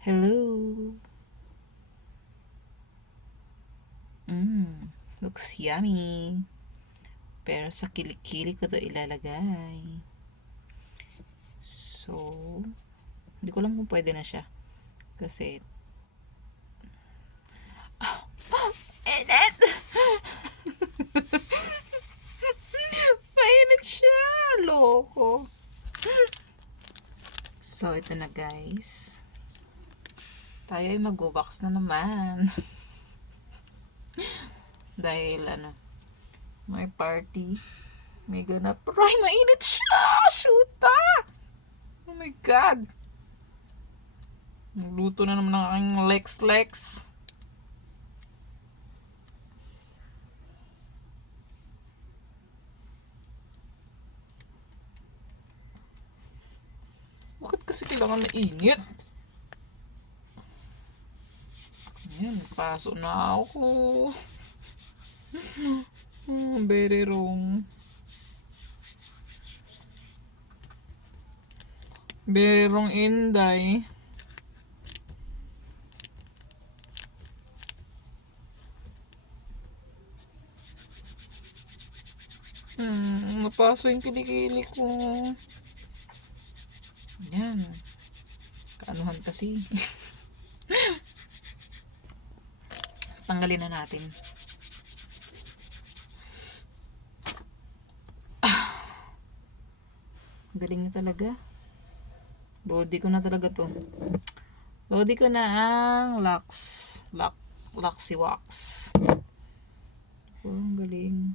Hello. Looks yummy. Pero sa kilikili ko to ilalagay. So, hindi ko alam kung pwede na siya. Kasi, init! Mainit siya! Loko. So, ito na guys. Tayo ay mag-box na naman. Dahil may party. May ganap. Ay, mainit siya! Shoota! Oh my God! Nagluto na naman ng aking Lex. Bakit kasi kailangan mainit? Ayan, paso na ako. Very wrong. Very wrong, Inday. Napaso yung kilikili ko. Ayan. Kaanuhan kasi. So, tanggalin na natin. Galing na talaga. Lodi ko na talaga to. Lodi ko na ang Luxy Wax. Oh, ang galing.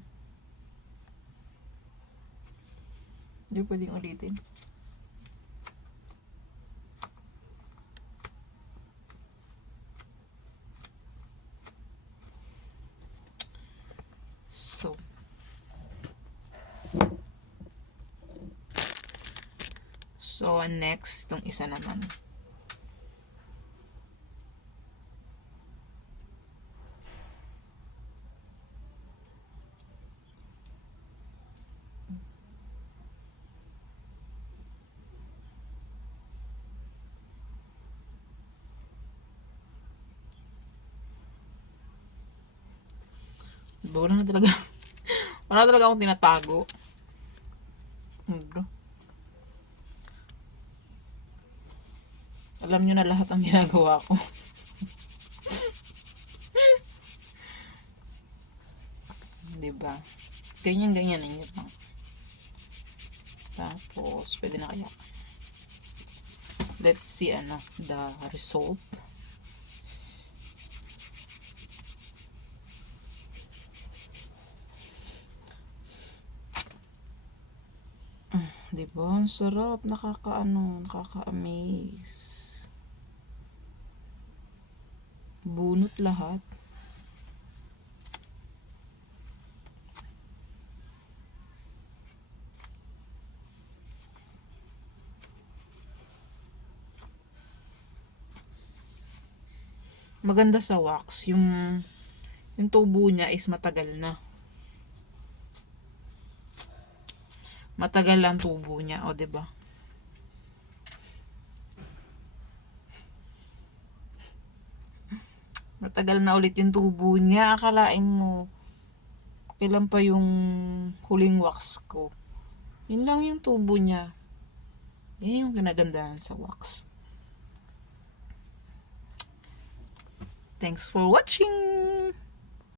Hindi pwedeng ulitin. So, next, tong isa naman. Wala na talaga. Wala talaga akong tinatago. Alam nyo na lahat ang ginagawa ko. Diba? Ganyan ninyo lang. Tapos, pwede na kaya. Let's see the result. Diba? Ang sarap. Nakaka-amaze. Bunot lahat. Maganda sa wax, yung tubo niya is matagal na. Matagal ang tubo niya, o 'di ba? Matagal na ulit yung tubo niya. Akalain mo, kailan pa yung huling wax ko. Yun lang yung tubo niya. Yan yung kinagandahan sa wax. Thanks for watching!